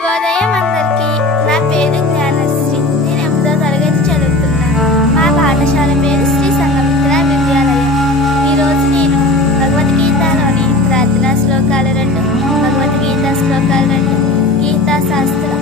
శుభోదయం అందరికీ. నా పేరు జ్ఞానశ్రీ. నేను 8వ తరగతి చదువుతున్నాను. మా పాఠశాల పేరు శ్రీ సంఘమిత్ర విద్యాలయం. ఈరోజు నేను భగవద్గీతలోని ప్రార్థనా శ్లోకాలు 2, భగవద్గీత శ్లోకాలు 2, గీతా శాస్త్రం